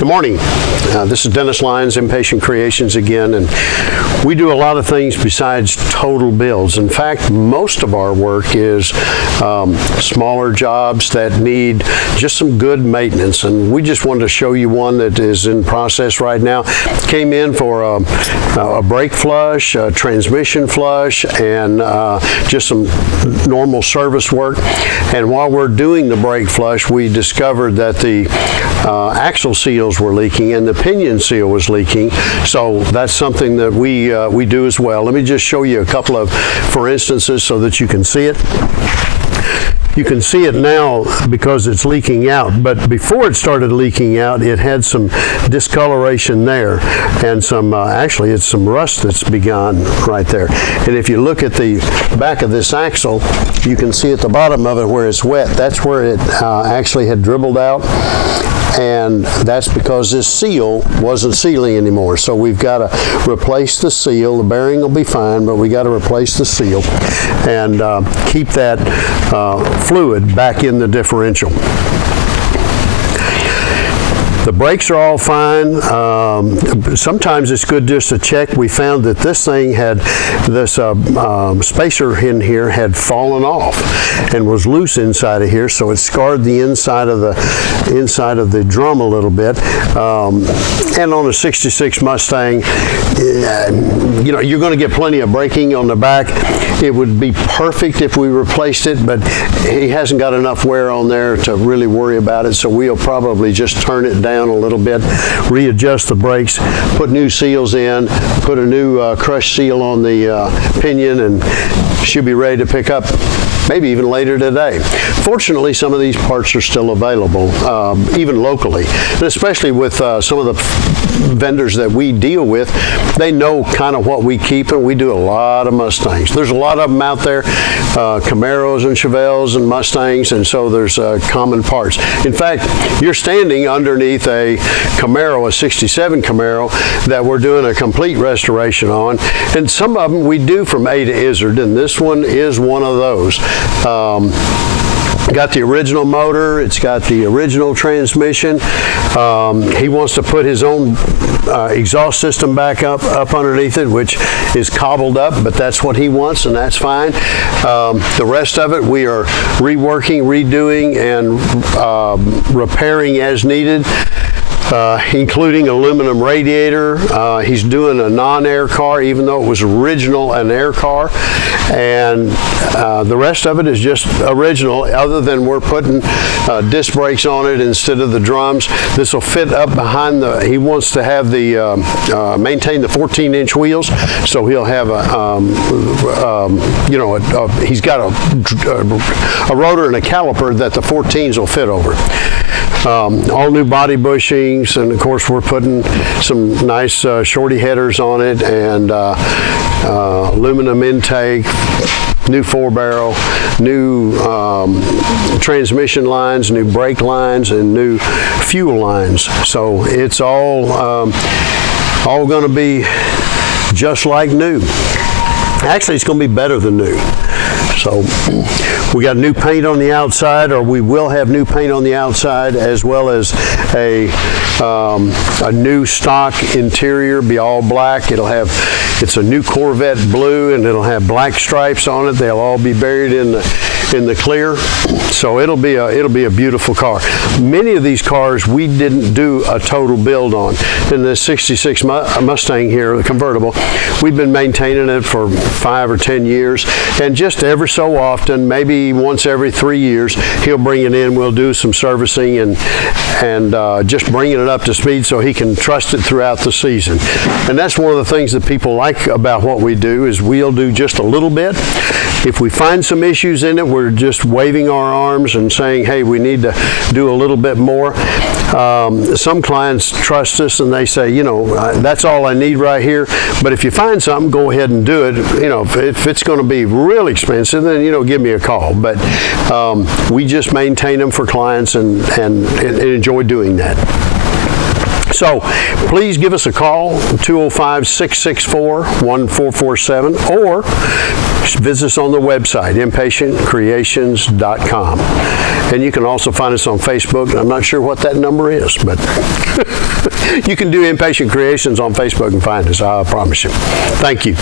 Good morning. This is Dennis Lyons, Impatient Creations again, and we do a lot of things besides total builds. In fact, most of our work is smaller jobs that need just some good maintenance, and we just wanted to show you one that is in process right now. Came in for a brake flush, a transmission flush, and just some normal service work. And while we're doing the brake flush, we discovered that the axle seals were leaking and the pinion seal was leaking, so that's something that we do as well. Let me just show you a couple of for instances so that you can see it. You can see it now because it's leaking out, but before it started leaking out, it had some discoloration there, and some actually it's some rust that's begun right there. And if you look at the back of this axle, you can see at the bottom of it where it's wet. That's where it actually had dribbled out, and that's because this seal wasn't sealing anymore. So we've got to replace the seal. The bearing will be fine, but we got to replace the seal and keep that fluid back in the differential. The brakes are all fine. Sometimes it's good just to check. We found that this thing had this spacer in here had fallen off and was loose inside of here, so it scarred the inside of the drum a little bit. And on a '66 Mustang, you know, you're going to get plenty of braking on the back. It would be perfect if we replaced it, but he hasn't got enough wear on there to really worry about it, so we'll probably just turn it down a little bit, readjust the brakes, put new seals in, put a new crush seal on the pinion, and should be ready to pick up maybe even later today. Fortunately, some of these parts are still available, even locally, and especially with some of the vendors that we deal with. They know kind of what we keep, and we do a lot of Mustangs. There's a lot of them out there, Camaros and Chevelles and Mustangs, and so there's common parts. In fact, you're standing underneath a Camaro, a '67 Camaro, that we're doing a complete restoration on, and some of them we do from A to Izzard, and this one is one of those. Got the original motor, it's got the original transmission. He wants to put his own exhaust system back up underneath it, which is cobbled up, but that's what he wants, and that's fine. The rest of it we are reworking, redoing, and repairing as needed. Including aluminum radiator. He's doing a non-air car, even though it was original an air car, and the rest of it is just original, other than we're putting disc brakes on it instead of the drums. This will fit up behind the, he wants to have the, maintain the 14-inch wheels, so he'll have you know, he's got a rotor and a caliper that the 14s will fit over. All new body bushings, and of course we're putting some nice shorty headers on it, and aluminum intake, new 4-barrel, new transmission lines, new brake lines, and new fuel lines. So it's all going to be just like new. Actually, it's going to be better than new. So we got new paint on the outside, or we will have new paint on the outside, as well as a new stock interior, be all black. It's a new Corvette blue, and it'll have black stripes on it. They'll all be buried in the clear, so it'll be a beautiful car. Many of these cars we didn't do a total build on. In the '66 Mustang here, the convertible, we've been maintaining it for 5 or 10 years, and just every so often, maybe once every 3 years, he'll bring it in. We'll do some servicing and just bringing it up to speed so he can trust it throughout the season. And that's one of the things that people like about what we do, is we'll do just a little bit. If we find some issues in it, we're just waving our arms and saying, hey, we need to do a little bit more. Some clients trust us and they say, you know, that's all I need right here. But if you find something, go ahead and do it. You know, if it's going to be real expensive, then, you know, give me a call. But we just maintain them for clients and enjoy doing that. So please give us a call, 205-664-1447, or visit us on the website, impatientcreations.com. And you can also find us on Facebook. I'm not sure what that number is, but you can do Impatient Creations on Facebook and find us, I promise you. Thank you.